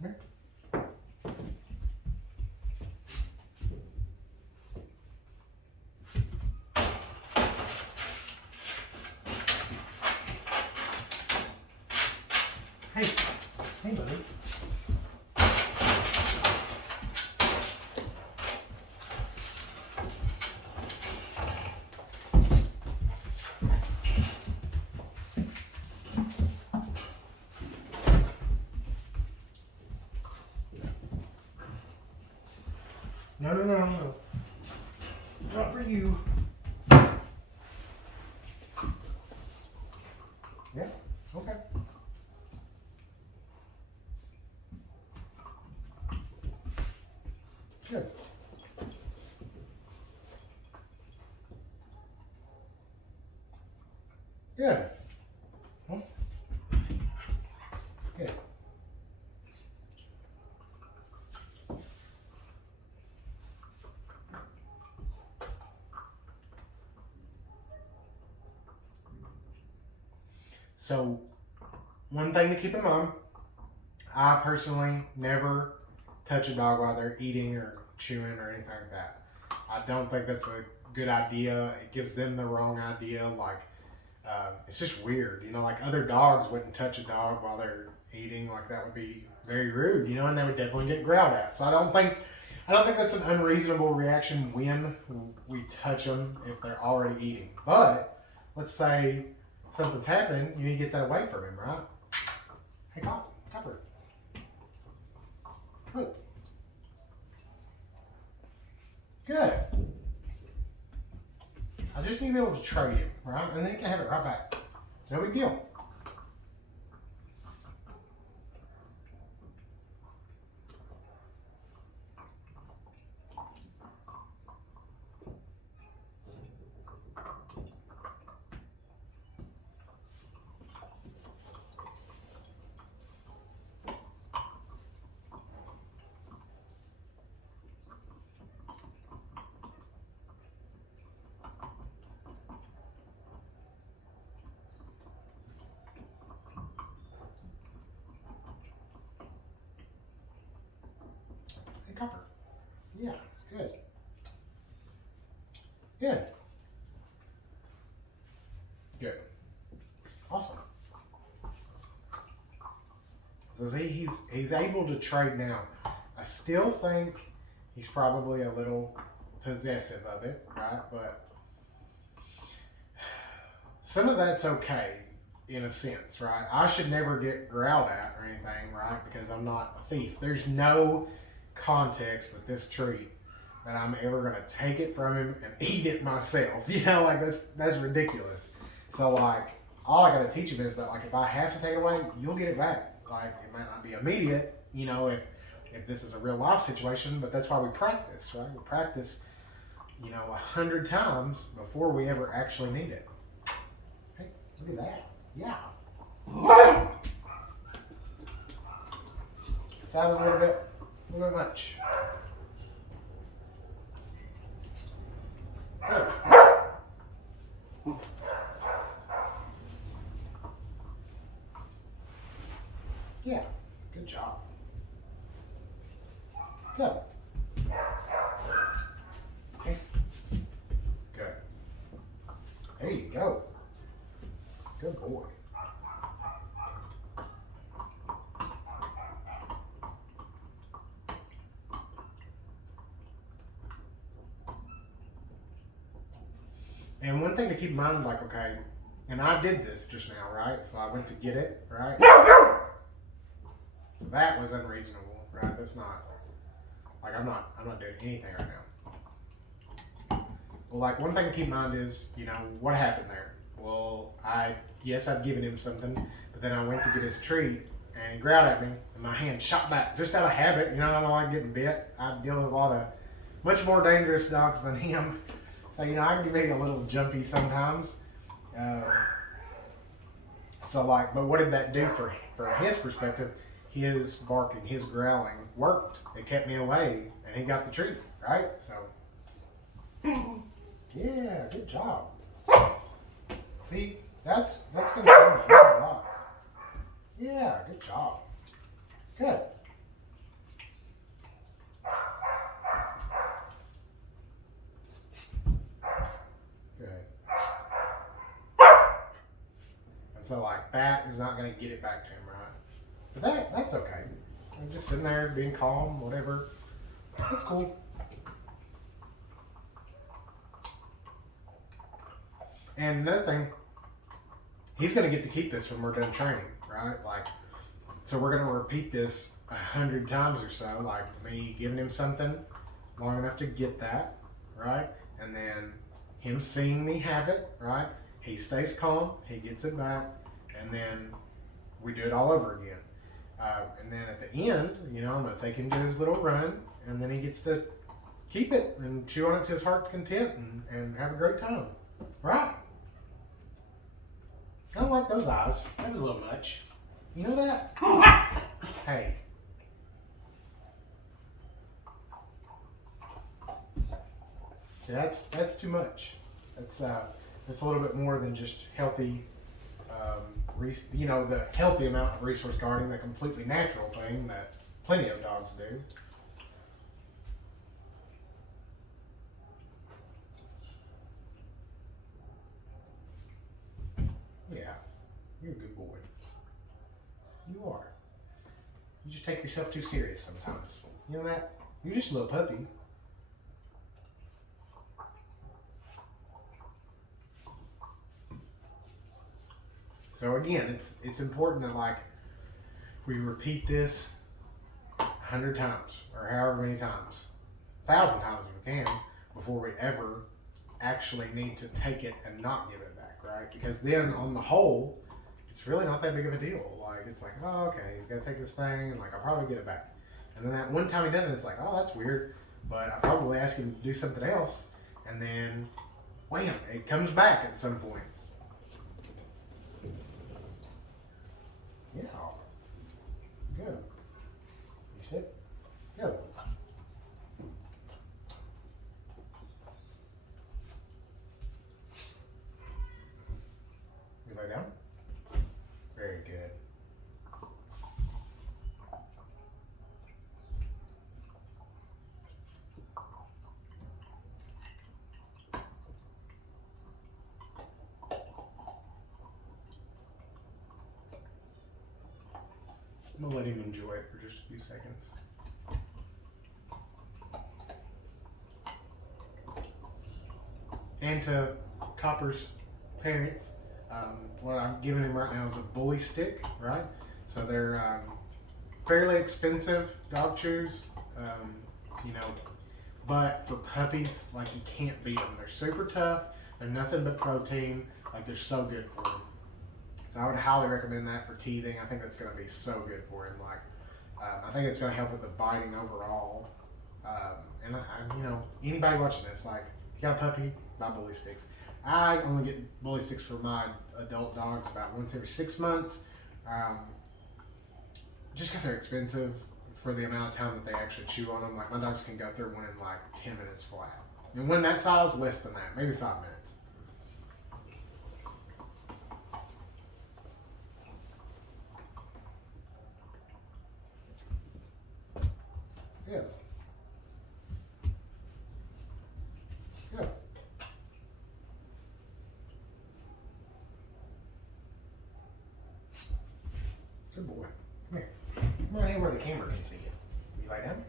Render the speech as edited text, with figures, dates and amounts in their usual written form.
here. Hey, hey, buddy. No, no, no, no. Not for you. Yeah, okay. Good. Good. Huh? Good. So, one thing to keep in mind, I personally never touch a dog while they're eating or chewing or anything like that. I don't think that's a good idea. It gives them the wrong idea. Like, it's just weird. You know, like other dogs wouldn't touch a dog while they're eating. Like that would be very rude. You know, and they would definitely get growled at. So I don't think that's an unreasonable reaction when we touch them if they're already eating. But let's say something's happening, you need to get that away from him, right? Hey, Copper. Look. Good. I just need to be able to trade him, right? And then you can have it right back. No big deal. Hey, Copper. Yeah, good. Good. Good. Awesome. So see, he's able to trade now. I still think he's probably a little possessive of it, right? But some of that's okay in a sense, right? I should never get growled at or anything, right? Because I'm not a thief. There's no context with this treat that I'm ever gonna take it from him and eat it myself. You know, like that's ridiculous. So like all I gotta teach him is that like if I have to take it away, you'll get it back. Like it might not be immediate, you know, if this is a real life situation, but that's why we practice, right? We practice, you know, 100 times before we ever actually need it. Hey, look at that. Yeah. That was a little bit much. Good. Yeah, good job. Good. Okay. Good. There you go. Good boy. And one thing to keep in mind, like, okay, and I did this just now, right? So I went to get it, right? So that was unreasonable, right? That's not, like, I'm not doing anything right now. Well, like, one thing to keep in mind is, you know, what happened there? Well, yes, I'd given him something, but then I went to get his treat, and he growled at me, and my hand shot back, just out of habit. You know, I don't like getting bit. I deal with a lot of much more dangerous dogs than him. So, you know, I can be a little jumpy sometimes. So, like, but what did that do for his perspective? His barking, his growling worked. It kept me away, and he got the treat, right? So, yeah, good job. See, that's gonna change a lot. Yeah, good job. Good. not going to get it back to him, right? But that's okay. I'm just sitting there being calm, whatever. That's cool. And another thing, he's going to get to keep this when we're done training, right? Like, so we're going to repeat this 100 times or so, like me giving him something long enough to get that, right? And then him seeing me have it, right? He stays calm, he gets it back, and then we do it all over again. And then at the end, you know, I'm going to take him to his little run, and then he gets to keep it and chew on it to his heart's content and have a great time, right? I don't like those eyes. That was a little much. You know that? Hey. See, that's too much. That's a little bit more than just healthy. You know, the healthy amount of resource guarding, the completely natural thing that plenty of dogs do. Yeah, you're a good boy. You are. You just take yourself too serious sometimes. You know that? You're just a little puppy. So again, it's important that like we repeat this 100 times or however many times, 1,000 times if we can, before we ever actually need to take it and not give it back, right? Because then on the whole, it's really not that big of a deal. Like it's like, oh, okay, he's got to take this thing, and like I'll probably get it back. And then that one time he doesn't, it's like, oh, that's weird. But I probably ask him to do something else, and then wham, it comes back at some point. Yeah. Good. You sit. Good. You lay down. Very good. I'm gonna let him enjoy it for just a few seconds. And to Copper's parents, what I'm giving him right now is a bully stick, right? So they're fairly expensive dog chews, you know, but for puppies, like you can't beat them. They're super tough. They're nothing but protein. Like they're so good for him. So I would highly recommend that for teething. I think that's going to be so good for him. Like I think it's going to help with the biting overall. And you know, anybody watching this, like if you got a puppy, buy bully sticks. I only get bully sticks for my adult dogs about once every 6 months, just because they're expensive for the amount of time that they actually chew on them. Like my dogs can go through one in like 10 minutes flat. And when that size, less than that, maybe 5 minutes. Yeah. Yeah. Good boy. Come here. Come right here where the camera can see you. You lie down?